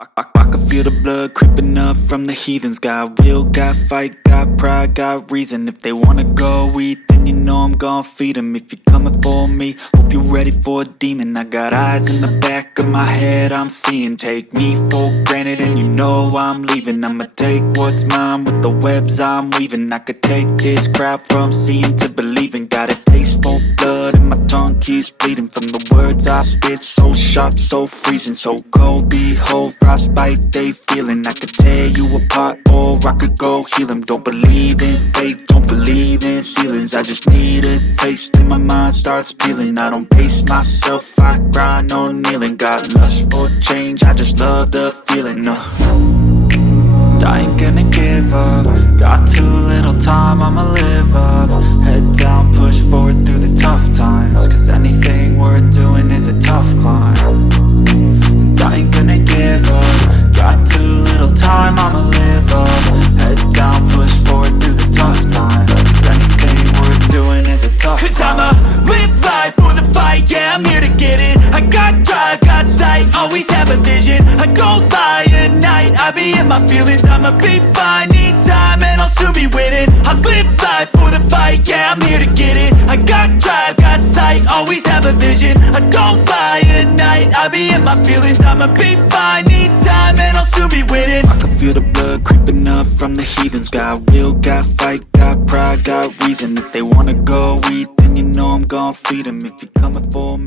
I can feel the blood creeping up from the heathens. Got will, got fight, got pride, got reason. If they wanna go eat, then you know I'm gon' feed them. If you're coming for me, hope you're ready for a demon. I got eyes in the back of my head, I'm seeing. Take me for granted and you know I'm leaving. I'ma take what's mine with the webs I'm weaving. I could take this crowd from seeing to believing. Got a taste for blood and my tongue keeps bleeding from the words I spit. So sharp, so freezing, so cold. Behold, frostbite they feeling. I could tear you apart or I could go heal them. Don't believe in fate, don't believe in ceilings. I just need a taste and my mind starts peeling. I don't pace myself, I grind on kneeling. Got lust for change, I just love the feeling. I ain't gonna give up. Got too little time, I'ma live up. Head down, push forward through the tough times. Cause anything worth doing is a tough climb. And I ain't gonna give up. Got too little time, I'ma live up. Head down, push forward through the tough times. Cause anything worth doing is a tough climb. Cause I'ma live life for the fight, yeah, I'm here to get it. I got drive, got sight, always have a vision. I don't lie at night, I be in my feelings. I'ma be fine, need time and I'll soon be winning. I live life for the fight, yeah, I'm here to get it. I got drive, got sight, always have a vision. I don't lie at night, I be in my feelings. I'ma be fine, need time and I'll soon be winning. I can feel the blood creeping up from the heathens. Got will, got fight, got pride, got reason. If they wanna go eat, then you know I'm gon' feed them. If you're coming for me